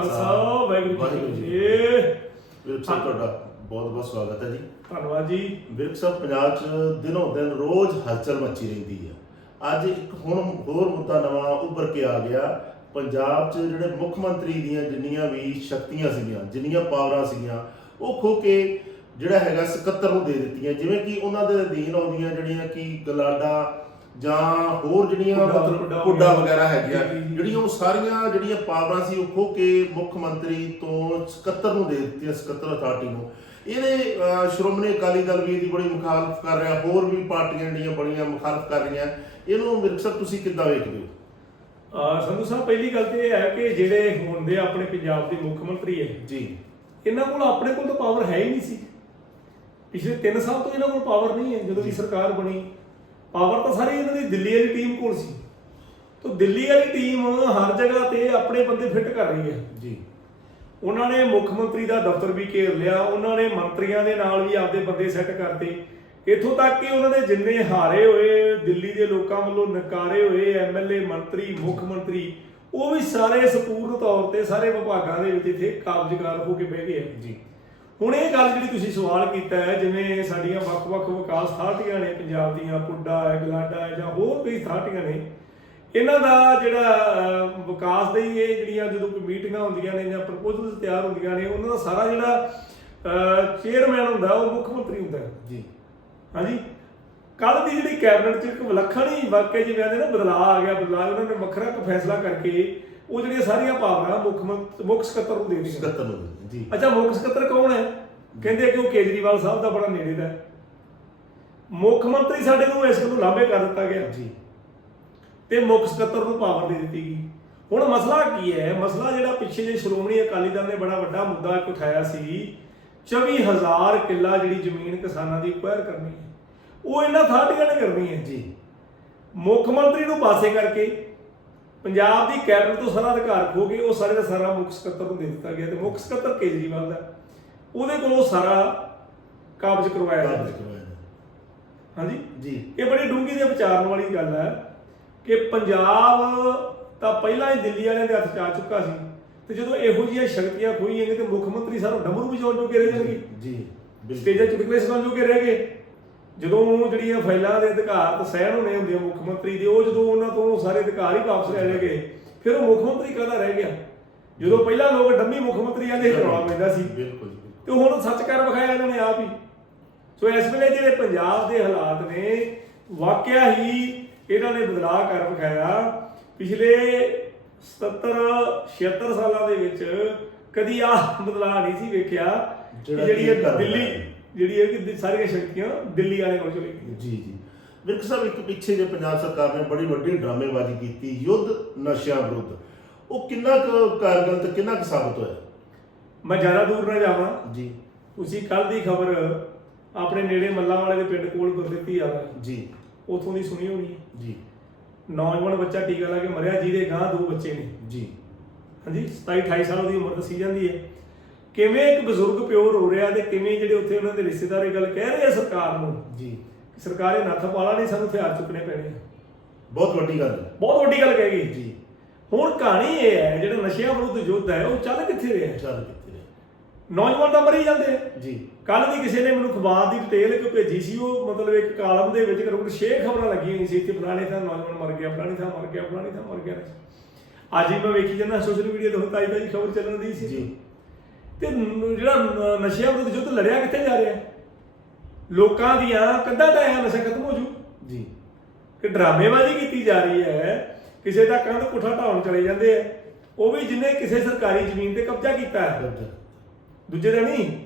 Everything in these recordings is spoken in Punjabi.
ਖਾਲਸਾ ਵਾਹਿਗੁਰੂ ਜੀ। ਫਤਿਹ। ਵਿਰਕ ਸਾਹਿਬ ਤੁਹਾਡਾ ਬਹੁਤ ਬਹੁਤ ਸਵਾਗਤ ਹੈ ਜੀ। ਧੰਨਵਾਦ ਜੀ। ਵਿਰਕ ਸਾਹਿਬ ਪੰਜਾਬ 'ਚ ਦਿਨੋਂ ਦਿਨ ਰੋਜ਼ ਹਲਚਲ ਮੱਚੀ ਰਹਿੰਦੀ ਹੈ। ਅੱਜ ਇੱਕ ਹੁਣ ਹੋਰ ਮੁੱਦਾ ਨਵਾਂ ਉੱਭਰ ਕੇ ਆ ਗਿਆ। ਪੰਜਾਬ 'ਚ ਜਿਹੜੇ ਮੁੱਖ ਮੰਤਰੀ ਦੀਆਂ ਜਿੰਨੀਆਂ ਵੀ ਸ਼ਕਤੀਆਂ ਸੀਗੀਆਂ ਜਿੰਨੀਆਂ ਪਾਵਰਾਂ ਸੀਗੀਆਂ ਉਹ ਖੋ ਕੇ ਜਿਹੜਾ ਹੈਗਾ ਸਕੱਤਰ ਨੂੰ ਦੇ ਦਿੱਤੀਆਂ। ਜਿਵੇਂ ਕਿ ਉਹਨਾਂ ਦੇ ਅਧੀਨ ਆਉਂਦੀਆਂ ਜਿਹੜੀਆਂ ਕਿ ਗਲਾਡਾ ਜਾਂ ਹੋਰ ਜਿਹੜੀਆਂ ਪੁੱਡਾ- ਮਤਲਬ ਪੁੱਡਾ ਵਗੈਰਾ। ਹੈਗੀਆਂ। ਜਿਹੜੀਆਂ ਉਹ ਸਾਰੀਆਂ ਜਿਹੜੀਆਂ ਪਾਵਰਾਂ ਸੀ ਉਹ ਖੋ ਕੇ ਮੁੱਖ ਮੰਤਰੀ ਤੋਂ ਸਕੱਤਰ ਨੂੰ ਦੇ ਦਿੱਤੀਆਂ ਸਕੱਤਰ ਅਥਾਰਟੀ ਨੂੰ। ਇਹਨੇ ਸ਼੍ਰੋਮਣੀ ਅਕਾਲੀ ਦਲ ਵੀ ਇਹਦੀ ਬੜੀ ਮੁਖਾਲਫ ਕਰ ਰਿਹਾ ਹੋਰ ਵੀ ਪਾਰਟੀਆਂ ਜਿਹੜੀਆਂ ਬੜੀਆਂ ਮੁਖਾਲਫ ਕਰ ਰਹੀਆਂ। ਇਹਨੂੰ ਮਿਰਕ ਸਾਹਿਬ ਤੁਸੀਂ ਕਿੱਦਾਂ ਵੇਖਦੇ ਹੋ? ਆ ਸੰਧੂ ਸਾਹਿਬ ਪਹਿਲੀ ਗੱਲ ਤੇ ਇਹ ਹੈ ਕਿ ਜਿਹੜੇ ਹੁਣ ਦੇ ਆਪਣੇ ਪੰਜਾਬ ਦੇ ਮੁੱਖ ਮੰਤਰੀ ਹੈ ਜੀ। ਇਹਨਾਂ ਕੋਲ ਆਪਣੇ ਕੋਲ ਤਾਂ ਪਾਵਰ ਹੈ ਹੀ ਨਹੀਂ ਸੀ। ਪਿਛਲੇ 3 ਸਾਲ ਤੋਂ ਇਹਨਾਂ ਕੋਲ ਪਾਵਰ ਨਹੀਂ ਹੈ ਜਦੋਂ ਦੀ ਸਰਕਾਰ ਬਣੀ। ਪਾਵਰ ਤਾਂ ਸਾਰੀ ਇਹਨਾਂ ਦੀ ਦਿੱਲੀ ਵਾਲੀ ਟੀਮ ਕੋਲ ਸੀ। ਤਾਂ ਦਿੱਲੀ ਵਾਲੀ ਟੀਮ ਹਰ ਜਗ੍ਹਾ ਤੇ ਆਪਣੇ ਬੰਦੇ ਫਿੱਟ ਕਰ ਰਹੀ ਹੈ। ਜੀ। ਉਹਨਾਂ ਨੇ ਮੁੱਖ ਮੰਤਰੀ ਦਾ ਦਫ਼ਤਰ ਵੀ ਘੇਰ ਲਿਆ ਉਹਨਾਂ ਨੇ ਮੰਤਰੀਆਂ ਦੇ ਨਾਲ ਵੀ ਆਪਦੇ ਬੰਦੇ ਸੈੱਟ ਕਰਤੇ। ਇਥੋਂ ਤੱਕ ਕਿ ਉਹਨਾਂ ਦੇ ਜਿੰਨੇ ਹਾਰੇ ਹੋਏ ਦਿੱਲੀ ਦੇ ਲੋਕਾਂ ਵੱਲੋਂ ਨਕਾਰੇ ਹੋਏ ਐਮਐਲਏ ਮੰਤਰੀ ਮੁੱਖ ਮੰਤਰੀ ਉਹ ਵੀ ਸਾਰੇ ਸਪੂਰਨ ਤੌਰ ਤੇ ਸਾਰੇ ਵਿਭਾਗਾਂ ਦੇ ਵਿੱਚ ਇੱਥੇ ਕਾਬਜ਼ਕਾਰ ਹੋ ਕੇ ਬਹਿ ਗਏ ਆ। ਜੀ। ਹੁਣ ਇਹ ਗੱਲ ਜਿਹੜੀ ਤੁਸੀਂ ਸਵਾਲ ਕੀਤਾ ਹੈ ਜਿਵੇਂ ਸਾਡੀਆਂ ਵੱਖ-ਵੱਖ ਵਿਕਾਸ ਅਥਾਰਟੀਆਂ ਨੇ ਪੰਜਾਬ ਦੀਆਂ ਪੁੱਡਾ ਹੈ ਗਲਾਡਾ ਹੈ ਜਾਂ ਹੋਰ ਕਈ ਅਥਾਰਟੀਆਂ ਨੇ ਇਹਨਾਂ ਦਾ ਜਿਹੜਾ ਵਿਕਾਸ ਦੇ ਇਹ ਜਿਹੜੀਆਂ ਜਦੋਂ ਕੋਈ ਮੀਟਿੰਗਾਂ ਹੁੰਦੀਆਂ ਨੇ ਜਾਂ ਪ੍ਰਪੋਜ਼ਲਸ ਤਿਆਰ ਹੁੰਦੀਆਂ ਨੇ ਉਹਨਾਂ ਦਾ ਸਾਰਾ ਜਿਹੜਾ ਚੇਅਰਮੈਨ ਹੁੰਦਾ ਉਹ ਮੁੱਖ ਮੰਤਰੀ ਹੁੰਦਾ ਜੀ। ਹਾਂਜੀ? ਕੱਲ ਦੀ ਜਿਹੜੀ ਕੈਬਨਿਟ ਚ ਇੱਕ ਵਿਲੱਖਣ ਹੀ ਵਾਕਿਆ ਜਿਵੇਂ ਆਂਦੇ ਨਾ ਬਦਲਾਅ ਆ ਗਿਆ ਬਦਲਾਅ ਉਹਨਾਂ ਨੇ ਵੱਖਰਾ ਇੱਕ ਫੈਸਲਾ ਕਰਕੇ ਉਹ ਜਿਹੜੀਆਂ ਸਾਰੀਆਂ ਭਾਵਨਾ ਮੁੱਖ ਮੰਤ- ਮੁੱਖ ਸਕੱਤਰ ਨੂੰ ਦੇ ਦਿੱਤੀਆਂ ਸਕੱਤਰ ਨੂੰ ਜੀ। ਅੱਛਾ ਮੁੱਖ ਸਕੱਤਰ ਕੌਣ ਹੈ? ਕਹਿੰਦੇ ਕਿ ਉਹ ਕੇਜਰੀਵਾਲ ਸਾਹਿਬ ਦਾ ਬੜਾ ਨੇੜੇ ਦਾ ਹੈ। ਮੁੱਖ ਮੰਤਰੀ ਸਾਡੇ ਨੂੰ ਇਸ ਨੂੰ ਲਾਂਭੇ ਕਰ ਦਿੱਤਾ ਗਿਆ। ਜੀ। ਤੇ ਮੁੱਖ ਸਕੱਤਰ ਨੂੰ ਪਾਵਰ ਦੇ ਦਿੱਤੀ ਗਈ। ਹੁਣ ਮਸਲਾ ਕੀ ਹੈ? ਮਸਲਾ ਜਿਹੜਾ ਪਿੱਛੇ ਜੇ ਸ਼੍ਰੋਮਣੀ ਅਕਾਲੀ ਦਲ ਨੇ ਬੜਾ ਵੱਡਾ ਮੁੱਦਾ ਇੱਕ ਉਠਾਇਆ ਸੀ 24000 ਕਿੱਲਾ ਜਿਹੜੀ ਜ਼ਮੀਨ ਕਿਸਾਨਾਂ ਦੀ ਅਕਵਾਇਰ ਕਰਨੀ ਹੈ। ਉਹ ਇਹਨਾਂ ਅਥਾਰਟੀਆਂ ਨੇ ਕਰਨੀ ਹੈ ਜੀ। ਮੁੱਖ ਮੰਤਰੀ ਨੂੰ ਪਾਸੇ ਕਰਕੇ ਪੰਜਾਬ ਦੀ ਕੈਬਨਿਟ ਤੋਂ ਸਾਰਾ ਅਧਿਕਾਰ ਖੋ ਕੇ ਉਹ ਸਾਰੇ ਦਾ ਸਾਰਾ ਮੁੱਖ ਸਕੱਤਰ ਨੂੰ ਦੇ ਦਿੱਤਾ ਗਿਆ ਤੇ ਮੁੱਖ ਸਕੱਤਰ ਕੇਜਰੀਵਾਲ ਦਾ। ਉਹਦੇ ਕੋਲੋਂ ਸਾਰਾ ਕਾਬਜ਼ ਕਰਵਾਇਆ ਕਾਬਜ਼ ਕਰਵਾਇਆ। ਹਾਂਜੀ? ਜੀ। ਇਹ ਬੜੀ ਡੂੰਘੀ ਦੇ ਵਿਚਾਰਨ ਵਾਲੀ ਗੱਲ ਹੈ ਕਿ ਪੰਜਾਬ ਤਾਂ ਪਹਿਲਾਂ ਹੀ ਦਿੱਲੀ ਵਾਲਿਆਂ ਦੇ ਹੱਥ 'ਚ ਆ ਚੁੱਕਾ ਸੀ ਤੇ ਜਦੋਂ ਇਹੋ ਜਿਹੀਆਂ ਸ਼ਕਤੀਆਂ ਖੋਈਆਂ ਤੇ ਮੁੱਖ ਮੰਤਰੀ ਸਾਨੂੰ ਡਮਰੂ ਵਜਾਉਣ ਜੋਗੇ ਰਹਿ ਜਾਣਗੇ। ਜੀ ਸਟੇਜਾਂ ਚੁਟਕਲੇ ਸੁਣਾਉਣ ਜੋਗੇ ਰਹਿ ਗਏ। ਜਦੋਂ ਜਿਹੜੀਆਂ ਫਾਈਲਾਂ ਦੇ ਅਧਿਕਾਰ ਤਾਂ ਸਹਿਣ ਹੋਣੇ ਹੁੰਦੇ ਆ ਮੁੱਖ ਮੰਤਰੀ ਦੇ ਉਹ ਜਦੋਂ ਉਹਨਾਂ ਤੋਂ ਸਾਰੇ ਅਧਿਕਾਰ ਹੀ ਵਾਪਸ ਲੈ ਲਏ ਗਏ ਫਿਰ ਉਹ ਮੁੱਖ ਮੰਤਰੀ ਕਾਹਦਾ ਰਹਿ ਗਿਆ ਜਦੋਂ ਪਹਿਲਾਂ ਲੋਕ ਡੰਮੀ ਮੁੱਖ ਮੰਤਰੀਆਂ ਦੇ ਕਰਵਾ ਪੈਂਦਾ ਸੀ ਬਿਲਕੁਲ। ਤੇ ਹੁਣ ਸੱਚ ਕਰ ਵਿਖਾਇਆ ਇਹਨਾਂ ਨੇ ਆਪ ਹੀ ਸੋ ਇਸ ਵੇਲੇ ਜਿਹੜੇ ਪੰਜਾਬ ਦੇ ਹਾਲਾਤ ਨੇ ਵਾਕਿਆ ਹੀ ਇਹਨਾਂ ਨੇ ਬਦਲਾਅ ਕਰ ਵਿਖਾਇਆ ਪਿਛਲੇ 77 76 ਸਾਲਾਂ ਦੇ ਵਿੱਚ ਕਦੀ ਆ ਬਦਲਾਅ ਨਹੀਂ ਸੀ ਵੇਖਿਆ ਜਿਹੜਾ ਜਿਹੜੀ ਇਹ ਦਿੱਲੀ। ਜਿਹੜੀ ਹੈ ਕਿ ਸਾਰੀਆਂ ਸ਼ਕਤੀਆਂ ਦਿੱਲੀ ਵਾਲੇ ਕੋਲ ਚਲੇ ਗਈਆਂ। ਜੀ ਜੀ। ਵਿਰਕ ਸਾਹਿਬ ਇੱਕ ਪਿੱਛੇ ਜੇ ਪੰਜਾਬ ਸਰਕਾਰ ਨੇ ਬੜੀ ਵੱਡੀ ਡਰਾਮੇਬਾਜ਼ੀ ਕੀਤੀ ਯੁੱਧ ਨਸ਼ਿਆਂ ਵਿਰੁੱਧ। ਉਹ ਕਿੰਨਾ ਕੁ ਕਾਰਗਰ ਤੇ ਕਿੰਨਾ ਕੁ ਸਾਬਤ ਹੋਇਆ? ਮੈਂ ਜ਼ਿਆਦਾ ਦੂਰ ਨਾ ਜਾਵਾਂ। ਜੀ। ਤੁਸੀਂ ਕੱਲ ਦੀ ਖਬਰ ਆਪਣੇ ਨੇੜੇ ਮੱਲਾਂ ਵਾਲੇ ਦੇ ਪਿੰਡ ਕੋਲ ਗੁਰਦਿੱਤੀ ਆ। ਜੀ। ਉਥੋਂ ਦੀ ਸੁਣੀ ਹੋਣੀ ਜੀ। ਨੌਜਵਾਨ ਬੱਚਾ ਟੀਕਾ ਲਾ ਕੇ ਮਰਿਆ ਜਿਹਦੇ ਗਾਂ ਦੋ ਬੱਚੇ ਨੇ। ਜੀ। ਹਾਂਜੀ 27 28 ਸਾਲ ਦੀ ਉਮਰ ਦੱਸੀ ਜਾਂਦੀ ਹੈ। ਕਿਵੇਂ ਇੱਕ ਬਜ਼ੁਰਗ ਪਿਓ ਰੋ ਰਿਹਾ ਤੇ ਕਿਵੇਂ ਜਿਹੜੇ ਉੱਥੇ ਉਹਨਾਂ ਦੇ ਰਿਸ਼ਤੇਦਾਰ ਇਹ ਗੱਲ ਕਹਿ ਰਹੇ ਆ ਸਰਕਾਰ ਨੂੰ ਜੀ। ਕਿ ਸਰਕਾਰ ਇਹ ਨੱਥ ਪਾਲਾ ਨਹੀਂ ਸਾਨੂੰ ਹਥਿਆਰ ਚੁੱਕਣੇ ਪੈਣੇ ਆ। ਬਹੁਤ ਵੱਡੀ ਗੱਲ ਹੈ। ਬਹੁਤ ਵੱਡੀ ਗੱਲ ਕਹਿ ਗਈ। ਜੀ। ਹੁਣ ਕਹਾਣੀ ਇਹ ਹੈ ਜਿਹੜਾ ਨਸ਼ਿਆਂ ਵਿਰੁੱਧ ਯੁੱਧ ਹੈ ਉਹ ਚੱਲ ਕਿੱਥੇ ਰਿਹਾ ਚੱਲ ਕਿੱਥੇ ਰਿਹਾ? ਨੌਜਵਾਨ ਤਾਂ ਮਰੀ ਜਾਂਦੇ ਆ। ਜੀ। ਕੱਲ ਦੀ ਕਿਸੇ ਨੇ ਮੈਨੂੰ ਅਖਬਾਰ ਦੀ ਡਿਟੇਲ ਇੱਕ ਭੇਜੀ ਸੀ ਉਹ ਮਤਲਬ ਇੱਕ ਕਾਲਮ ਦੇ ਵਿੱਚ ਕਰੋ ਛੇ ਖਬਰਾਂ ਲੱਗੀਆਂ ਹੋਈਆਂ ਸੀ ਇੱਥੇ ਫਲਾਣੇ ਥਾਂ ਨੌਜਵਾਨ ਮਰ ਗਿਆ ਫਲਾਣੇ ਥਾਂ ਮਰ ਗਿਆ ਫਲਾਣੇ ਥਾਂ ਮਰ ਗਿਆ। ਅੱਜ ਹੀ ਮੈਂ ਵੇਖੀ ਜਾਂਦਾ ਸੋਸ਼ਲ ਮੀਡੀਆ ਤੇ ਹੁਣ ਤਾਈ ਤਾਈ ਖਬਰ ਚੱਲਣ ਦੀ ਸੀ। ਜੀ। ਤੇ ਨ- ਜਿਹੜਾ ਨ- ਨਸ਼ਿਆਂ ਵਿਰੁੱਧ ਯੁੱਧ ਲੜਿਆ ਕਿੱਥੇ ਜਾ ਰਿਹਾ? ਲੋਕਾਂ ਦੀਆਂ ਕੰਧਾਂ ਢਾਇਆ ਨਸ਼ਾ ਖਤਮ ਹੋ ਜੂ। ਜੀ। ਕਿ ਡਰਾਮੇਬਾਜ਼ੀ ਕੀਤੀ ਜਾ ਰਹੀ ਹੈ ਕਿਸੇ ਦਾ ਕੰਧ ਕੋਠਾ ਢਾਉਣ ਚਲੇ ਜਾਂਦੇ ਆ। ਉਹ ਵੀ ਜਿੰਨੇ ਕਿਸੇ ਸਰਕਾਰੀ ਜ਼ਮੀਨ ਤੇ ਕਬਜ਼ਾ ਕੀਤਾ ਹੈ। ਦੂਜੇ ਦਾ ਨਹੀਂ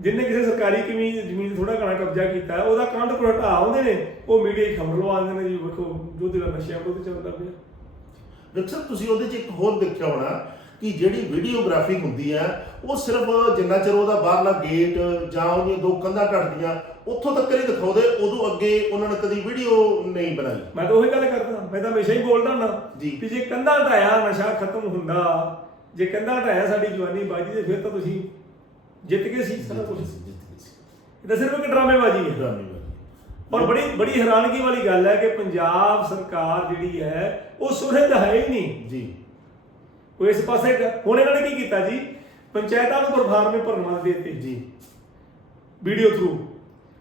ਜਿੰਨੇ ਕਿਸੇ ਸਰਕਾਰੀ ਕਿਮੀ ਜ਼ਮੀਨ ਥੋੜਾ ਘਣਾ ਕਬਜ਼ਾ ਕੀਤਾ ਹੈ, ਉਹਦਾ ਕੰਧ ਕੋਠਾ ਢਾਹ ਆਉਂਦੇ ਨੇ ਉਹ ਮੀਡੀਆ 'ਚ ਖਬਰ ਲਵਾ ਦਿੰਦੇ ਨੇ ਜੀ ਵੇਖੋ ਜੋ ਦਿਲਾ ਨਸ਼ਿਆਂ ਵਿਰੁੱਧ ਚੱਲਦਾ ਪਿਆ। ਸਾਹਿਬ ਤੁਸੀਂ ਉਹਦੇ 'ਚ ਇੱਕ ਹੋਰ ਦੇਖਿਆ ਹੋਣਾ ਕਿ ਜਿਹੜੀ ਵੀਡੀਓਗ੍ਰਾਫੀ ਹੁੰਦੀ ਹੈ ਉਹ ਸਿਰਫ ਜਿੰਨਾ ਚਿਰ ਉਹਦਾ ਬਾਹਰਲਾ ਗੇਟ ਜਾਂ ਉਹਦੀਆਂ ਦੋ ਕੰਧਾਂ ਢੱਟਦੀਆਂ ਉੱਥੋਂ ਤੱਕ ਹੀ ਦਿਖਾਉਂਦੇ ਉਦੋਂ ਅੱਗੇ ਉਹਨਾਂ ਨੇ ਕਦੀ ਵੀਡੀਓ ਨਹੀਂ ਬਣਾਈ। ਮੈਂ ਤਾਂ ਉਹੀ ਗੱਲ ਕਰਦਾ ਮੈਂ ਤਾਂ ਹਮੇਸ਼ਾ ਹੀ ਬੋਲਦਾ ਹੁੰਦਾ ਜੀ। ਕਿ ਜੇ ਕੰਧਾਂ ਢਾਇਆ ਨਸ਼ਾ ਖਤਮ ਹੁੰਦਾ ਜੇ ਕੰਧਾਂ ਢਾਇਆ ਸਾਡੀ ਜਵਾਨੀ ਬਾਜੀ ਤੇ ਫਿਰ ਤਾਂ ਤੁਸੀਂ ਜਿੱਤ ਗਏ ਸੀ ਸਾਰਾ ਕੁਝ ਜਿੱਤ ਗਏ ਸੀ। ਇਹ ਤਾਂ ਸਿਰਫ ਇੱਕ ਡਰਾਮੇਬਾਜ਼ੀ ਹੈ। ਡਰਾਮੇਬਾਜ਼ੀ। ਔਰ ਬੜੀ ਬੜੀ ਹੈਰਾਨਗੀ ਵਾਲੀ ਗੱਲ ਹੈ ਕਿ ਪੰਜਾਬ ਸਰਕਾਰ ਜਿਹੜੀ ਹੈ ਉਹ ਸੁਰਹਿਦ ਹੈ ਹੀ ਨਹੀਂ। ਜੀ। ਉਹ ਇਸ ਪਾਸੇ ਗ- ਹੁਣ ਇਹਨਾਂ ਨੇ ਕੀ ਕੀਤਾ ਜੀ? ਪੰਚਾਇਤਾਂ ਨੂੰ ਪਰਫਾਰਮੇ ਭਰਨ ਵਾਸਤੇ ਦਿੱਤੇ। ਜੀ। ਵੀਡੀਓ ਥਰੂ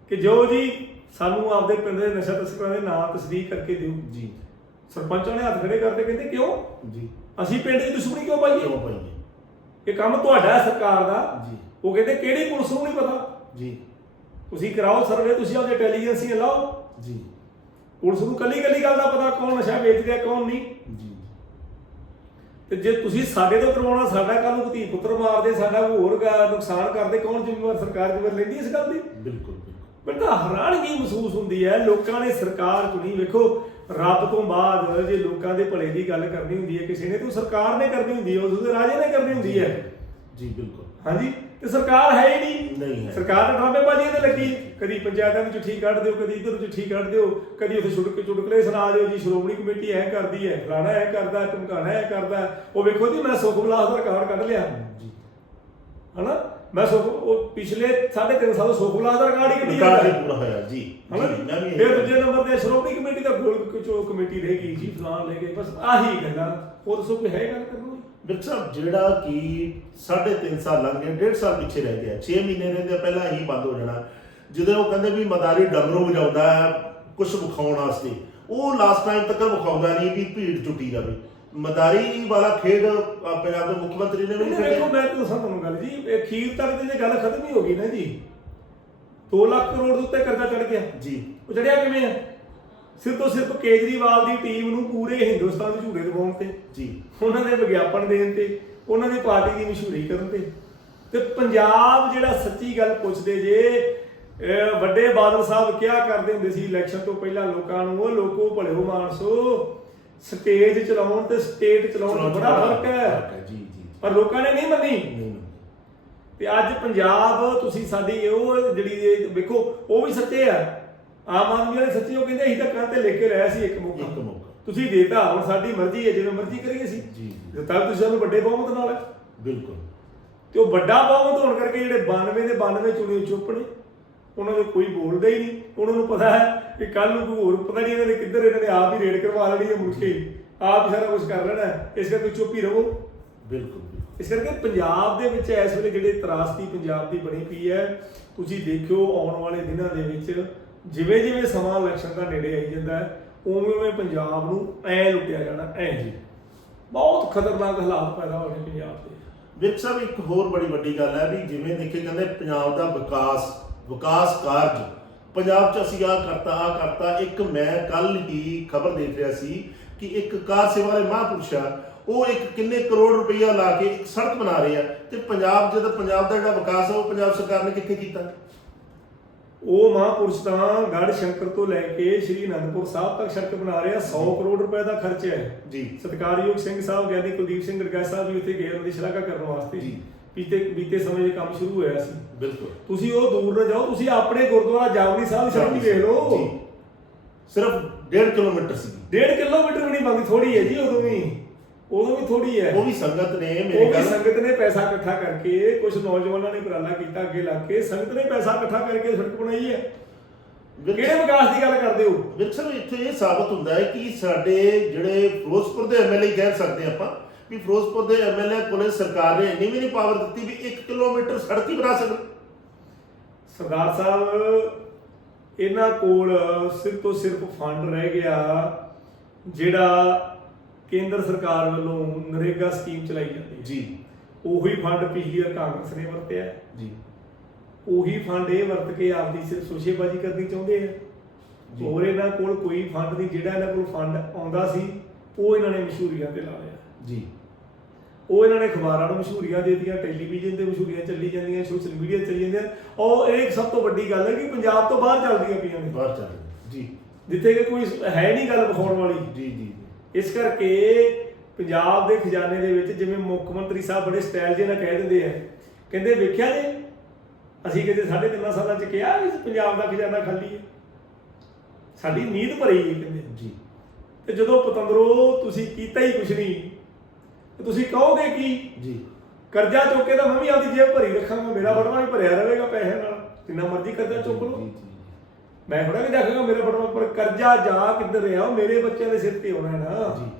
ਕਿ ਜੋ ਜੀ ਸਾਨੂੰ ਆਪਦੇ ਪਿੰਡ ਦੇ ਨਸ਼ਾ ਤਸਕਰਾਂ ਦੇ ਨਾਂ ਤਸਦੀਕ ਕਰਕੇ ਦਿਓ। ਜੀ। ਸਰਪੰਚਾਂ ਨੇ ਹੱਥ ਖੜੇ ਕਰਦੇ ਕਹਿੰਦੇ ਕਿਉਂ? ਜੀ। ਅਸੀਂ ਪਿੰਡ ਦੀ ਦੁਸ਼ਮਣੀ ਕਿਉਂ ਪਾਈਏ? ਕਿਉਂ ਪਾਈਏ? ਇਹ ਕੰਮ ਤੁਹਾਡਾ ਹੈ ਸਰਕਾਰ ਦਾ। ਜੀ। ਉਹ ਕਹਿੰਦੇ ਕਿਹੜੀ ਪੁਲਿਸ ਨੂੰ ਨਹੀਂ ਪਤਾ? ਜੀ। ਤੁਸੀਂ ਕਰਾਓ ਸਰਵੇ ਤੁਸੀਂ ਆਪਦੇ ਇੰਟੈਲੀਜੈਂਸੀਆਂ ਲਾਓ। ਜੀ। ਪੁਲਿਸ ਨੂੰ ਕੱਲੀ ਕੱਲੀ ਗੱਲ ਦਾ ਪਤਾ ਕੌਣ ਨਸ਼ਾ ਵੇਚ ਰਿਹਾ ਕੌਣ ਨਹੀਂ। ਜੀ। ਤੇ ਜੇ ਤੁਸੀਂ ਸਾਡੇ ਤੋਂ ਕਰਵਾਉਣਾ ਸਾਡਾ ਕੱਲ ਨੂੰ ਧੀ ਪੁੱਤਰ ਮਾਰਦੇ ਸਾਡਾ ਹੋਰ ਗਾ- ਨੁਕਸਾਨ ਕਰਦੇ ਕੌਣ ਜ਼ਿੰਮੇਵਾਰ ਸਰਕਾਰ ਜ਼ਿੰਮੇਵਾਰ ਲੈਂਦੀ ਇਸ ਗੱਲ ਦੀ? ਬਿਲਕੁਲ ਬਿਲਕੁਲ। ਮੈਨੂੰ ਤਾਂ ਹੈਰਾਨਗੀ ਮਹਿਸੂਸ ਹੁੰਦੀ ਹੈ ਲੋਕਾਂ ਨੇ ਸਰਕਾਰ ਚੁਣੀ ਵੇਖੋ ਰੱਬ ਤੋਂ ਬਾਅਦ ਜੇ ਲੋਕਾਂ ਦੇ ਭਲੇ ਦੀ ਗੱਲ ਕਰਨੀ ਹੁੰਦੀ ਹੈ ਕਿਸੇ ਨੇ ਤਾਂ ਉਹ ਸਰਕਾਰ ਨੇ ਕਰਨੀ ਹੁੰਦੀ ਹੈ ਉਸ ਦੇ ਰਾਜੇ ਨੇ ਕਰਨੀ ਹੁੰਦੀ ਹੈ। ਜੀ ਬਿਲਕੁਲ। ਹਾਂਜੀ? ਤੇ ਸਰਕਾਰ ਹੈ ਹੀ ਨਹੀਂ। ਨਹੀਂ ਹੈ। ਸਰਕਾਰ ਤਾਂ ਡਰਾਮੇਬਾਜ਼ੀ ਤੇ ਲੱਗੀ। ਕਦੀ ਪੰਚਾਇਤਾਂ ਨੂੰ ਚਿੱਠੀ ਕੱਢ ਦਿਓ ਕਦੀ ਇੱਧਰ ਚਿੱਠੀ ਕੱਢ ਦਿਓ ਕਦੀ ਉੱਥੇ ਛੁਟਕ ਚੁਟਕਲੇ ਸੁਣਾ ਦਿਓ ਜੀ ਸ਼੍ਰੋਮਣੀ ਕਮੇਟੀ ਐ ਕਰਦੀ ਹੈ ਫਲਾਣਾ ਐ ਕਰਦਾ ਧਮਕਾਣਾ ਐ ਕਰਦਾ। ਉਹ ਵੇਖੋ ਜੀ ਮੈਂ ਸੁਖ ਵਿਲਾਸ ਦਾ ਰਿਕਾਰਡ ਕੱਢ ਲਿਆ। ਜੀ। ਹਨਾ? ਮੈਂ ਸੁਖ ਉਹ ਪਿਛਲੇ 3.5 ਸਾਲ ਸੁਖ ਵਿਲਾਸ ਦਾ ਰਿਕਾਰਡ ਹੀ ਕੱਢੀ ਰਿਕਾਰਡ ਜਾਂਦਾ ਹੀ ਪੂਰਾ ਹੋਇਆ ਜੀ। ਹਨਾ? ਜੀ ਮੈਂ ਵੀ ਇਹ ਫਿਰ ਦੂਜੇ ਨੰਬਰ ਤੇ ਸ਼੍ਰੋਮਣੀ ਕਮੇਟੀ ਦਾ ਗੋਲ ਕਚੋ ਕਮੇਟੀ ਰਹੇਗੀ ਜੀ ਫਲਾਣ ਲੈ ਗਏ ਬਸ ਆਹੀ ਗੱਲਾਂ। ਉਹ ਦੱਸੋ ਕੋਈ ਹੈ ਗੱਲ ਕਰਨ। ਨੂੰ ਬਿਲਕੁਲ ਸਾਹਿਬ ਜਿਹੜਾ ਕਿ 3.5 ਸਾਲ ਲੰਘ ਗਏ 1.5 ਸਾਲ ਪਿੱਛੇ ਰਹਿ ਗਿਆ 6 ਮਹੀਨੇ ਰਹਿੰਦੇ ਪਹਿਲਾਂ ਹੀ ਬੰਦ ਹੋ ਜਾਣਾ। ਜਦੋਂ ਉਹ ਕਹਿੰਦੇ ਵੀ ਮਦਾਰੀ ਡਮਰੂ ਵਜਾਉਂਦਾ ਹੈ ਕੁਝ ਵਿਖਾਉਣ ਵਾਸਤੇ। ਉਹ ਲਾਸਟ ਟਾਈਮ ਤੱਕ ਵਿਖਾਉਂਦਾ ਨਹੀਂ ਵੀ ਭੀੜ ਟੁੱਟੀ ਰਵੇ ਮਦਾਰੀ ਵਾਲਾ ਖੇਡ ਪੰਜਾਬ ਦੇ ਮੁੱਖ ਮੰਤਰੀ ਨੇ ਵੀ ਖੇਡਿਆ। ਮੈਂ ਦੱਸਾਂ ਤੁਹਾਨੂੰ ਗੱਲ ਜੀ ਇਹ ਅਖੀਰ ਤੱਕ ਤੇ ਜੇ ਗੱਲ ਖਤਮ ਹੀ ਹੋ ਗਈ ਨਾ ਜੀ 2 ਲੱਖ ਕਰੋੜ ਦੇ ਉੱਤੇ ਕਰਜ਼ਾ ਚੜ ਗਿਆ। ਜੀ। ਉਹ ਚੜਿਆ ਕਿਵੇਂ ਆ? ਸਿਰਫ ਤੋਂ ਸਿਰਫ ਕੇਜਰੀਵਾਲ ਦੀ ਟੀਮ ਨੂੰ ਪੂਰੇ ਹਿੰਦੁਸਤਾਨ ਦੇ ਝੂੜੇ ਦਿਵਾਉਣ ਤੇ। ਜੀ। ਉਹਨਾਂ ਦੇ ਵਿਗਿਆਪਨ ਦੇਣ ਤੇ ਉਹਨਾਂ ਦੀ ਪਾਰਟੀ ਦੀ ਮਸ਼ਹੂਰੀ ਕਰਨ ਤੇ। ਤੇ ਪੰਜਾਬ ਜਿਹੜਾ ਸੱਚੀ ਗੱਲ ਪੁੱਛਦੇ ਜੇ ਵੱਡੇ ਬਾਦਲ ਸਾਹਿਬ ਕਿਹਾ ਕਰਦੇ ਹੁੰਦੇ ਸੀ ਇਲੈਕਸ਼ਨ ਤੋਂ ਪਹਿਲਾਂ ਲੋਕਾਂ ਨੂੰ ਉਹ ਲੋਕੋ ਭਲਿਓ ਮਾਨਸੋ ਸਟੇਜ ਚਲਾਉਣ ਤੇ ਸਟੇਟ ਚਲਾਉਣ 'ਚ ਬੜਾ ਫ਼ਰਕ ਹੈ। ਜੀ ਜੀ। ਪਰ ਲੋਕਾਂ ਨੇ ਨਹੀਂ ਮੰਨੀ। ਤੇ ਅੱਜ ਪੰਜਾਬ ਤੁਸੀਂ ਸਾਡੀ ਉਹ ਜਿਹੜੀ ਵੇਖੋ ਉਹ ਵੀ ਸੱਚੇ ਆ। ਆਮ ਆਦਮੀ ਵਾਲੇ ਸੱਚੇ ਉਹ ਕਹਿੰਦੇ ਅਸੀਂ ਤਾਂ ਕੰਨ ਤੇ ਲਿਖ ਕੇ ਲਿਆ ਸੀ ਇੱਕ ਮੌਕਾ। ਇੱਕ ਮੌਕਾ। ਤੁਸੀਂ ਦੇਤਾ ਹੁਣ ਸਾਡੀ ਮਰਜ਼ੀ ਹੈ ਜਿਵੇਂ ਮਰਜ਼ੀ ਕਰੀਏ ਸੀ ਜੀ ਦਿੱਤਾ ਤੁਸੀਂ ਸਾਨੂੰ ਵੱਡੇ ਬਹੁਮਤ ਨਾਲ। ਬਿਲਕੁਲ। ਤੇ ਉਹ ਵੱਡਾ ਬਹੁਮਤ ਹੋਣ ਕਰਕੇ ਜਿਹੜੇ 92 ਦੇ 92 ਚੁਣੇ ਚੁੱਪ ਨੇ ਉਹਨਾਂ ਦੇ ਕੋਈ ਬੋਲਦਾ ਹੀ ਨਹੀਂ। ਉਹਨਾਂ ਨੂੰ ਪਤਾ ਹੈ ਕਿ ਕੱਲ ਨੂੰ ਕੋਈ ਹੋਰ ਪਤਾ ਨਹੀਂ ਇਹਨਾਂ ਨੇ ਕਿੱਧਰ ਇਹਨਾਂ ਨੇ ਆਪ ਹੀ ਰੇਡ ਕਰਵਾ ਲੈਣੀ ਹੈ ਮੁੜ ਕੇ। ਆਪ ਹੀ ਸਾਰਾ ਕੁਝ ਕਰ ਲੈਣਾ। ਇਸ ਕਰਕੇ ਚੁੱਪ ਹੀ ਰਹੋ। ਬਿਲਕੁਲ ਬਿਲਕੁਲ। ਇਸ ਕਰਕੇ ਪੰਜਾਬ ਦੇ ਵਿੱਚ ਇਸ ਵੇਲੇ ਜਿਹੜੇ ਤਰਾਸਦੀ ਪੰਜਾਬ ਦੀ ਬਣੀ ਪਈ ਹੈ ਤੁਸੀਂ ਦੇਖਿਓ ਆਉਣ ਵਾਲੇ ਦਿਨਾਂ ਦੇ ਵਿੱਚ ਜਿਵੇਂ ਜਿਵੇਂ ਸਮਾਂ ਇਲੈਕਸ਼ਨ ਦਾ ਨੇੜੇ ਆਈ ਜਾਂਦਾ ਹੈ, ਉਵੇਂ ਉਵੇਂ ਪੰਜਾਬ ਨੂੰ ਐ ਲੁੱਟਿਆ ਜਾਣਾ, ਐ ਜੀ। ਬਹੁਤ ਖਤਰਨਾਕ ਹਾਲਾਤ ਪੈਦਾ ਹੋਣੇ ਪੰਜਾਬ ਦੇ। ਵਿਰਕ ਸਾਹਿਬ, ਇੱਕ ਹੋਰ ਬੜੀ ਵੱਡੀ ਗੱਲ ਹੈ ਵੀ ਜਿਵੇਂ ਦੇਖੇ ਕਹਿੰਦੇ ਪੰਜਾਬ ਦਾ ਵਿਕਾਸ ਵਿਕਾਸ ਕਾਰਜ, ਪੰਜਾਬ 'ਚ ਅਸੀਂ ਆਹ ਕਰਤਾ ਆਹ ਕਰਤਾ, ਇੱਕ ਮੈਂ ਕੱਲ ਹੀ ਖਬਰ ਦੇਖ ਰਿਹਾ ਸੀ ਕਿ ਇੱਕ ਕਾਰ ਸੇਵਾ ਵਾਲੇ ਮਹਾਂਪੁਰਸ਼ ਆ, ਉਹ ਇੱਕ ਕਿੰਨੇ ਕਰੋੜ ਰੁਪਈਆ ਲਾ ਕੇ ਇੱਕ ਸੜਕ ਬਣਾ ਰਹੇ ਆ ਤੇ ਪੰਜਾਬ ਜਦੋਂ ਪੰਜਾਬ ਦਾ ਜਿਹੜਾ ਵਿਕਾਸ ਆ, ਉਹ ਪੰਜਾਬ ਸਰਕਾਰ ਨੇ ਕਿੱਥੇ ਕੀਤਾ? ਉਹ ਮਹਾਂਪੁਰਸ਼ ਤਾਂ ਗੜ ਸ਼ੰਕਰ ਤੋਂ ਲੈ ਕੇ ਸ਼੍ਰੀ ਅਨੰਦਪੁਰ ਸਾਹਿਬ ਤੱਕ ਸੜਕ ਬਣਾ ਰਿਹਾ 100 ਕਰੋੜ ਰੁਪਏ ਦਾ ਖਰਚ ਹੈ। ਜੀ। ਸਤਿਕਾਰਯੋਗ ਸਿੰਘ ਸਾਹਿਬ ਗਿਆਨੀ ਕੁਲਦੀਪ ਸਿੰਘ ਗੜਗਾ ਸਾਹਿਬ ਵੀ ਉੱਥੇ ਗਏ ਉਹਨਾਂ ਦੀ ਸ਼ਲਾਘਾ ਕਰਨ ਵਾਸਤੇ। ਜੀ। ਬੀਤੇ ਬੀਤੇ ਸਮੇਂ 'ਚ ਕੰਮ ਸ਼ੁਰੂ ਹੋਇਆ ਸੀ। ਬਿਲਕੁਲ। ਤੁਸੀਂ ਉਹ ਦੂਰ ਨਾ ਜਾਓ ਤੁਸੀਂ ਆਪਣੇ ਗੁਰਦੁਆਰਾ ਜਾਵਨੀ ਸਾਹਿਬ ਦੀ ਸੜਕ ਵੇਖ ਲਓ। ਜੀ। ਸਿਰਫ 1.5 ਕਿਲੋਮੀਟਰ ਸੀ। ਡੇਢ ਕਿਲੋਮੀਟਰ ਵੀ ਨਹੀਂ ਬੰਦੀ ਥੋੜੀ ਹੈ ਜੀ ਉਦੋਂ ਵੀ। ਉਦੋਂ ਵੀ ਥੋੜੀ ਹੈ। ਉਹ ਵੀ ਸੰਗਤ ਨੇ ਉਹ ਮੇਰੇ ਵੀ ਗੱਲ। ਸੰਗਤ ਨੇ ਪੈਸਾ ਇਕੱਠਾ ਕਰਕੇ ਕੁਝ ਨੌਜਵਾਨਾਂ ਨੇ ਉਪਰਾਲਾ ਕੀਤਾ ਅੱਗੇ ਲੱਗ ਕੇ। ਸੰਗਤ ਨੇ ਪੈਸਾ ਇਕੱਠਾ ਕਰਕੇ ਸੜਕ ਬਣਾਈ ਹੈ। ਕਿਹੜੇ ਵਿਕਾਸ ਦੀ ਗੱਲ ਕਰਦੇ ਹੋ? ਵਿਰਸਰ ਇੱਥੇ ਇਹ ਸਾਬਤ ਹੁੰਦਾ ਹੈ ਕਿ ਸਾਡੇ ਜਿਹੜੇ ਫਿਰੋਜ਼ਪੁਰ ਦੇ ਐਮਐਲਏ ਕਹਿ ਸਕਦੇ ਆਪਾਂ ਵੀ ਫਿਰੋਜ਼ਪੁਰ ਦੇ ਐਮਐਲਏ ਕੋਲੇ ਸਰਕਾਰ ਨੇ ਇੰਨੀ ਵੀ ਨਹੀਂ ਪਾਵਰ ਦਿੱਤੀ ਵੀ 1 ਕਿਲੋਮੀਟਰ ਸੜਕ ਹੀ ਬਣਾ ਸਕਣ। ਸਰਦਾਰ ਸਾਹਿਬ ਇਹਨਾਂ ਕੋਲ ਸਿਰਫ ਤੋਂ ਸਿਰਫ ਫੰਡ ਰਹਿ ਗਿਆ ਜਿਹੜਾ ਕੇਂਦਰ ਸਰਕਾਰ ਵੱਲੋਂ ਨਰੇਗਾ ਸਕੀਮ ਚਲਾਈ ਜਾਂਦੀ ਹੈ। ਜੀ। ਉਹੀ ਫੰਡ ਪਿਛਲੀ ਵਾਰ ਕਾਂਗਰਸ ਨੇ ਵਰਤਿਆ। ਜੀ। ਉਹੀ ਫੰਡ ਇਹ ਵਰਤ ਕੇ ਆਪਦੀ ਸਿਰਫ ਸੋਸ਼ੇਬਾਜ਼ੀ ਕਰਨੀ ਚਾਹੁੰਦੇ ਆ। ਹੋਰ ਇਹਨਾਂ ਕੋਲ ਕੋਈ ਫੰਡ ਨਹੀਂ ਜਿਹੜਾ ਇਹਨਾਂ ਕੋਲ ਫੰਡ ਆਉਂਦਾ ਸੀ ਉਹ ਇਹਨਾਂ ਨੇ ਮਸ਼ਹੂਰੀਆਂ ਤੇ ਲਾ ਲਿਆ। ਜੀ। ਉਹ ਇਹਨਾਂ ਨੇ ਅਖਬਾਰਾਂ ਨੂੰ ਮਸ਼ਹੂਰੀਆਂ ਦੇ ਦਿੱਤੀਆਂ ਟੈਲੀਵਿਜ਼ਨ ਤੇ ਮਸ਼ਹੂਰੀਆਂ ਚੱਲੀ ਜਾਂਦੀਆਂ ਸੋਸ਼ਲ ਮੀਡੀਆ ਚੱਲੀ ਜਾਂਦੀਆਂ। ਔਰ ਇਹ ਸਭ ਤੋਂ ਵੱਡੀ ਗੱਲ ਹੈ ਕਿ ਪੰਜਾਬ ਤੋਂ ਬਾਹਰ ਚੱਲਦੀਆਂ ਪਈਆਂ ਨੇ। ਬਾਹਰ ਚੱਲ ਰਹੇ। ਜੀ। ਜਿੱਥੇ ਕਿ ਕੋਈ ਹੈ ਨਹੀਂ ਗੱਲ ਵਿਖਾਉਣ ਵਾਲੀ। ਜੀ ਜੀ। ਇਸ ਕਰਕੇ ਪੰਜਾਬ ਦੇ ਖਜ਼ਾਨੇ ਦੇ ਵਿੱਚ ਜਿਵੇਂ ਮੁੱਖ ਮੰਤਰੀ ਸਾਹਿਬ ਬੜੇ ਸਟਾਈਲ ਜਿਹੇ ਨਾਲ ਕਹਿ ਦਿੰਦੇ ਆ ਕਹਿੰਦੇ ਵੇਖਿਆ ਜੀ? ਅਸੀਂ ਕਹਿੰਦੇ ਸਾਢੇ ਤਿੰਨਾਂ ਸਾਲਾਂ ਚ ਕਿਹਾ ਵੀ ਪੰਜਾਬ ਦਾ ਖਜ਼ਾਨਾ ਖਾਲੀ ਹੈ ਸਾਡੀ ਨੀਂਦ ਭਰੀ ਹੈ ਕਹਿੰਦੇ। ਜੀ। ਤੇ ਜਦੋਂ ਪਤੰਦਰੋ ਤੁਸੀਂ ਕੀਤਾ ਹੀ ਕੁਛ ਨਹੀਂ ਤੇ ਤੁਸੀਂ ਕਹੋਗੇ ਕੀ? ਜੀ। ਕਰਜ਼ਾ ਚੁੱਕ ਤਾਂ ਮੈਂ ਵੀ ਆਪਦੀ ਜੇਬ ਭਰੀ ਰੱਖਾਂਗਾ ਮੇਰਾ ਬਟਵਾ ਵੀ ਭਰਿਆ ਰਹੇਗਾ ਪੈਸੇ ਨਾਲ। ਜਿੰਨਾ ਮਰਜ਼ੀ ਕਰਜ਼ਾ ਚੁੱਕ ਲਓ। ਜੀ, ਜੀ। ਮੈਂ ਥੋੜਾ ਨਹੀਂ ਦੇਖਾਂਗਾ ਮੇਰਾ ਬਟਵਾ ਪਰ ਕਰਜ਼ਾ ਜਾ ਕਿੱਧਰ ਰਿਹਾ ਉਹ ਮੇਰੇ ਬੱਚਿਆਂ ਦੇ ਸਿਰ ਤੇ ਹੋਣਾ ਹੈ ਨਾ। ਜੀ।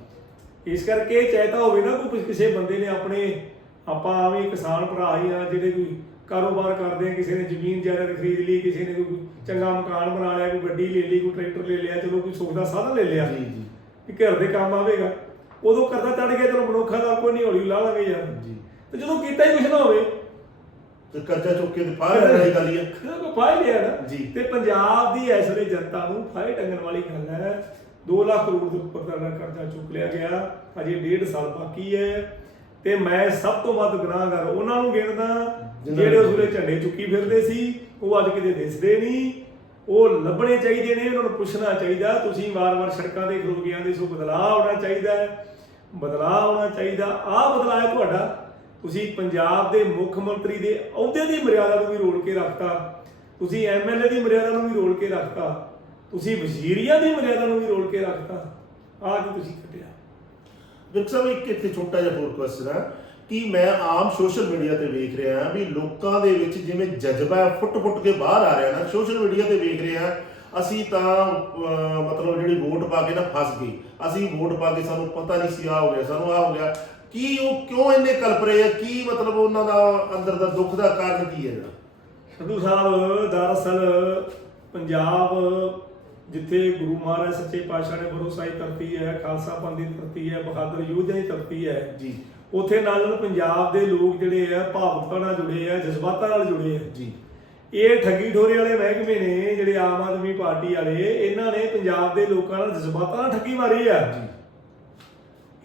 ਇਸ ਕਰਕੇ ਚਾਹੇ ਤਾਂ ਹੋਵੇ ਨਾ ਕੋਈ ਕਿਸੇ ਬੰਦੇ ਨੇ ਆਪਣੇ ਆਪਾਂ ਵੀ ਕਿਸਾਨ ਭਰਾ ਹੀ ਆ ਜਿਹੜੇ ਕੋਈ ਕਾਰੋਬਾਰ ਕਰਦੇ ਆ ਕਿਸੇ ਨੇ ਜ਼ਮੀਨ ਜਾਇਦਾਦ ਖਰੀਦ ਲਈ ਕਿਸੇ ਨੇ ਕੋਈ ਚੰਗਾ ਮਕਾਨ ਬਣਾ ਲਿਆ ਕੋਈ ਗੱਡੀ ਲੈ ਲਈ ਕੋਈ ਟਰੈਕਟਰ ਲੈ ਲਿਆ ਚਲੋ ਕੋਈ ਸੁੱਖ ਦਾ ਸਾਧਨ ਲੈ ਲਿਆ। ਜੀ ਜੀ। ਘਰ ਦੇ ਕੰਮ ਆਵੇਗਾ। ਉਦੋਂ ਕਰਦਾ ਚੜ ਗਿਆ ਚਲੋ ਮਨੁੱਖਾ ਦਾ ਕੋਈ ਨਹੀਂ ਹੌਲੀ ਲਾ ਲਾਂਗੇ ਯਾਰ। ਜੀ। ਤੇ ਜਦੋਂ ਕੀਤਾ ਹੀ ਕੁਛ ਨਾ ਹੋਵੇ ਤੇ ਕਰਜ਼ਾ ਚੁੱਕ ਕੇ ਤੇ ਫਾਇਰ ਵਾਲੀ ਗੱਲ ਹੀ ਹੈ ਕੋਈ ਫਾਇਲ ਲਿਆ ਨਾ। ਜੀ। ਤੇ ਪੰਜਾਬ ਦੀ ਇਸ ਵੇਲੇ ਜਨਤਾ ਨੂੰ ਫਾਇਲ ਟੰਗਣ ਵਾਲੀ ਗੱਲ ਹੈ। 2 ਲੱਖ ਕਰੋੜ ਦੇ ਉੱਪਰ ਦਾ ਕਰਜ਼ਾ ਚੁੱਕ ਲਿਆ ਗਿਆ। ਅਜੇ ਡੇਢ ਸਾਲ ਬਾਕੀ ਹੈ। ਤੇ ਮੈਂ ਸਭ ਤੋਂ ਵੱਧ ਗੁਨਾਹਗਾਰ ਉਹਨਾਂ ਨੂੰ ਗਿਣਦਾ ਜਿਹੜੇ ਉਸ ਵੇਲੇ ਝੰਡੇ ਚੁੱਕੀ ਫਿਰਦੇ ਸੀ ਉਹ ਅੱਜ ਕਿਤੇ ਦਿਸਦੇ ਨਹੀਂ। ਉਹ ਲੱਭਣੇ ਚਾਹੀਦੇ ਨੇ ਉਹਨਾਂ ਨੂੰ ਪੁੱਛਣਾ ਚਾਹੀਦਾ। ਤੁਸੀਂ ਵਾਰ-ਵਾਰ ਸੜਕਾਂ ਤੇ ਖਲੋ ਕੇ ਆਂਦੇ ਸੋ ਬਦਲਾਅ ਆਉਣਾ ਚਾਹੀਦਾ ਹੈ। ਬਦਲਾਅ ਆਉਣਾ ਚਾਹੀਦਾ। ਆਹ ਬਦਲਾਅ ਹੈ ਤੁਹਾਡਾ। ਤੁਸੀਂ ਪੰਜਾਬ ਦੇ ਮੁੱਖ ਮੰਤਰੀ ਦੇ ਅਹੁਦੇ ਦੀ ਮਰਿਆਦਾ ਨੂੰ ਵੀ ਰੋਲ ਕੇ ਰੱਖਤਾ, ਤੁਸੀਂ ਐਮਐਲਏ ਦੀ ਮਰਿਆਦਾ ਨੂੰ ਵੀ ਰੋਲ ਕੇ ਰੱਖਤਾ, ਤੁਸੀਂ ਵਜ਼ੀਰੀਆਂ ਦੀ ਮਰਿਆਦਾ ਨੂੰ ਵੀ ਰੋਲ ਕੇ ਰੱਖਤਾ, ਆਹ ਕੀ ਤੁਸੀਂ ਕੱਟਿਆ ਵਿਕ ਸਾਹਿਬ, ਇੱਕ ਇੱਥੇ ਛੋਟਾ ਜਿਹਾ ਹੋਰ ਕੁਐਸਚਨ ਹੈ ਕਿ ਮੈਂ ਆਮ ਸੋਸ਼ਲ ਮੀਡੀਆ ਤੇ ਵੇਖ ਰਿਹਾ ਵੀ ਲੋਕਾਂ ਦੇ ਵਿੱਚ ਜਿਵੇਂ ਜਜ਼ਬਾ ਫੁੱਟ-ਫੁੱਟ ਕੇ ਬਾਹਰ ਆ ਰਿਹਾ ਨਾ, ਸੋਸ਼ਲ ਮੀਡੀਆ ਤੇ ਵੇਖ ਰਿਹਾ ਅਸੀਂ ਤਾਂ ਮਤਲਬ ਜਿਹੜੀ ਵੋਟ ਪਾ ਕੇ ਨਾ ਫਸ ਗਏ। ਅਸੀਂ ਵੋਟ ਪਾ ਕੇ ਸਾਨੂੰ ਪਤਾ ਨਹੀਂ ਸੀ ਆ ਹੋ ਗਿਆ, ਸਾਨੂੰ ਆ ਹੋ ਗਿਆ। ਕੀ ਉਹ ਕਿਉਂ ਇੰਨੇ ਕਲਪ ਰਹੇ ਆ? ਕੀ ਮਤਲਬ ਉਹਨਾਂ ਦਾ ਅੰਦਰ ਦਾ ਦੁੱਖ ਦਾ ਕਾਰਨ ਕੀ ਹੈ ਜਿਹੜਾ ਸੰਧੂ ਸਾਹਿਬ ਦਰਅਸਲ ਪੰਜਾਬ ਜਿੱਥੇ ਗੁਰੂ ਮਹਾਰਾਜ ਸੱਚੇ ਪਾਤਸ਼ਾਹ ਨੇ ਬਰੋਸਾਈ ਧਰਤੀ ਹੈ ਖਾਲਸਾ ਪੰਥ ਦੀ ਧਰਤੀ ਹੈ ਬਹਾਦਰ ਯੋਧਿਆਂ ਦੀ ਧਰਤੀ ਹੈ ਜੀ। ਉਥੇ ਨਾਲ ਨਾਲ ਪੰਜਾਬ ਦੇ ਲੋਕ ਜਿਹੜੇ ਆ ਭਾਵੁਕਤਾ ਨਾਲ ਜੁੜੇ ਆ ਜਜ਼ਬਾਤਾਂ ਨਾਲ ਜੁੜੇ ਆ। ਜੀ। ਇਹ ਠੱਗੀ ਠੋਰੇ ਵਾਲੇ ਮਹਿਕਮੇ ਨੇ ਜਿਹੜੇ ਆਮ ਆਦਮੀ ਪਾਰਟੀ ਵਾਲੇ ਇਹਨਾਂ ਨੇ ਪੰਜਾਬ ਦੇ ਲੋਕਾਂ ਨਾਲ ਜਜ਼ਬਾਤਾਂ ਨਾਲ ਠੱਗੀ ਮਾਰੀ ਆ।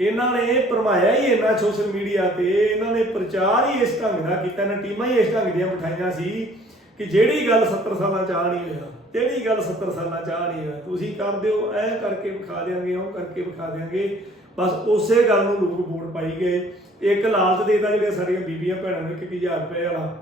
ਇਹਨਾਂ ਨੇ ਪਰਮਾਇਆ ਹੀ ਇਹਨਾਂ ਸੋਸ਼ਲ ਮੀਡੀਆ ਤੇ, ਇਹਨਾਂ ਨੇ ਪ੍ਰਚਾਰ ਹੀ ਇਸ ਢੰਗ ਦਾ ਕੀਤਾ, ਇਹਨਾਂ ਟੀਮਾਂ ਹੀ ਇਸ ਢੰਗ ਦੀਆਂ ਬਿਠਾਈਆਂ ਸੀ ਕਿ ਜਿਹੜੀ ਗੱਲ 70 ਸਾਲਾਂ ਚ ਆ ਨਹੀਂ ਹੋਇਆ ਜਿਹੜੀ ਗੱਲ 70 ਸਾਲਾਂ ਚ ਆ ਨਹੀਂ ਹੋਇਆ ਤੁਸੀਂ ਕਰ ਦਿਓ, ਐ ਕਰਕੇ ਵਿਖਾ ਦਿਆਂਗੇ ਉਹ ਕਰਕੇ ਵਿਖਾ ਦਿਆਂਗੇ। ਬਸ ਉਸੇ ਗੱਲ ਨੂੰ ਲੋਕ ਵੋਟ ਪਾਈ ਗਏ। ਇੱਕ ਲਾਲਚ ਦੇਦਾ ਜਿਹੜੀਆਂ ਸਾਡੀਆਂ ਬੀਬੀਆਂ ਭੈਣਾਂ ਨੂੰ 1000 ਰੁਪਏ ਵਾਲਾ,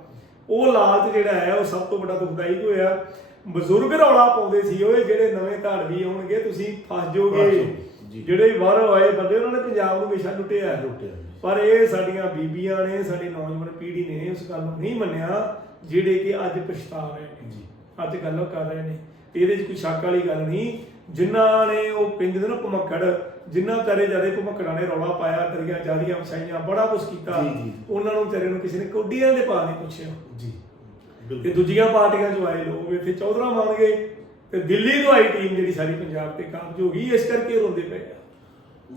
ਉਹ ਲਾਲਚ ਜਿਹੜਾ ਹੈ, ਉਹ ਸਭ ਤੋਂ ਵੱਡਾ ਦੁਖਦਾਈ ਹੋਇਆ। ਬਜ਼ੁਰਗ ਰੌਲਾ ਪਾਉਂਦੇ ਸੀ ਓਏ ਜਿਹੜੇ ਨਵੇਂ ਧਾੜਵੀ ਆਉਣਗੇ, ਤੁਸੀਂ ਫਸ ਜਾਓਗੇ। ਜਿਹੜੇ ਬਾਹਰੋਂ ਆਏ ਬੰਦੇ ਉਹਨਾਂ ਨੇ ਪੰਜਾਬ ਨੂੰ ਹਮੇਸ਼ਾ ਲੁੱਟਿਆ। ਲੁੱਟਿਆ ਪਰ ਇਹ ਸਾਡੀਆਂ ਬੀਬੀਆਂ ਨੇ ਸਾਡੀ ਨੌਜਵਾਨ ਪੀੜ੍ਹੀ ਨੇ ਉਸ ਗੱਲ ਨੂੰ ਨਹੀਂ ਮੰਨਿਆ ਜਿਹੜੇ ਕਿ ਅੱਜ ਪਛਤਾ ਰਹੇ ਨੇ। ਜੀ। ਅੱਜ ਗੱਲ ਕਰ ਰਹੇ ਨੇ। ਇਹਦੇ 'ਚ ਕੋਈ ਸ਼ੱਕ ਵਾਲੀ ਗੱਲ ਨਹੀਂ। ਜਿਨ੍ਹਾਂ ਨੇ ਉਹ ਪਿੰਡ ਦੇ ਨਾ ਭਮੱਕੜ ਜਿਨ੍ਹਾਂ ਕਰੇ ਜਾਦੇ ਭਮੱਕੜਾਂ ਨੇ ਰੌਲਾ ਪਾਇਆ ਦਰੀਆਂ ਜਾਦੀਆਂ ਵਸਾਈਆਂ ਬੜਾ ਕੁਝ ਕੀਤਾ। ਉਹਨਾਂ ਨੂੰ ਵਿਚਾਰੇ ਨੂੰ ਕਿਸੇ ਨੇ ਕੋਡੀਆਂ ਦੇ ਭਾਅ ਨਹੀਂ ਪੁੱਛਿਆ। ਜੀ। ਤੇ ਦੂਜੀਆਂ ਪਾਰਟੀਆਂ ਚੋਂ ਆਏ ਲੋਕ ਇੱਥੇ ਚੌਧਰਾ ਮੰਨ ਗਏ। ਤੇ ਦਿੱਲੀ ਤੋਂ ਆਈ ਟੀਮ ਜਿਹੜੀ ਸਾਡੀ ਪੰਜਾਬ ਤੇ ਕਾਬਜ ਹੋ ਗਈ ਇਸ ਕਰਕੇ ਰੋਂਦੇ ਪਏ ਆ।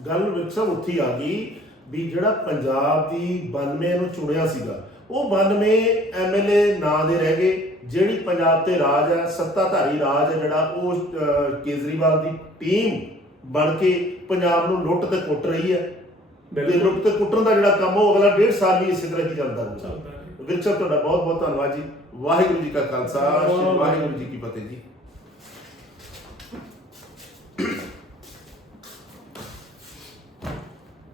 ਗੱਲ ਵਿਕਸਮ ਉੱਥੇ ਆ ਗਈ ਵੀ ਜਿਹੜਾ ਪੰਜਾਬ ਦੀ 92 ਨੂੰ ਚੁਣਿਆ ਸੀਗਾ ਉਹ 92 ਐਮਐਲਏ ਨਾਂ ਦੇ ਰਹਿ ਗਏ ਜਿਹੜੀ ਪੰਜਾਬ ਤੇ ਰਾਜ ਹੈ ਸੱਤਾਧਾਰੀ ਰਾਜ ਹੈ ਜਿਹੜਾ ਉਹ ਕੇਜਰੀਵਾਲ ਦੀ ਟੀਮ ਬਣ ਕੇ ਪੰਜਾਬ ਨੂੰ ਲੁੱਟ ਤੇ ਕੁੱਟ ਰਹੀ ਹੈ। ਤੇ ਬਿਲਕੁਲ। ਲੁੱਟ ਤੇ ਕੁੱਟਣ ਦਾ ਜਿਹੜਾ ਕੰਮ ਉਹ ਅਗਲਾ ਡੇਢ ਸਾਲ ਵੀ ਇਸੇ ਤਰ੍ਹਾਂ ਹੀ ਚੱਲਦਾ ਰਹੂਗਾ। ਵਿਕਸਮ ਤੁਹਾਡਾ ਬਹੁਤ ਬਹੁਤ ਧੰਨਵਾਦ ਜੀ। ਵਾਹਿਗੁਰੂ ਜੀ ਕਾ ਖਾਲਸਾ ਸ਼੍ਰੀ ਵਾਹਿਗੁਰੂ ਜੀ ਕੀ ਫਤਿਹ ਜੀ।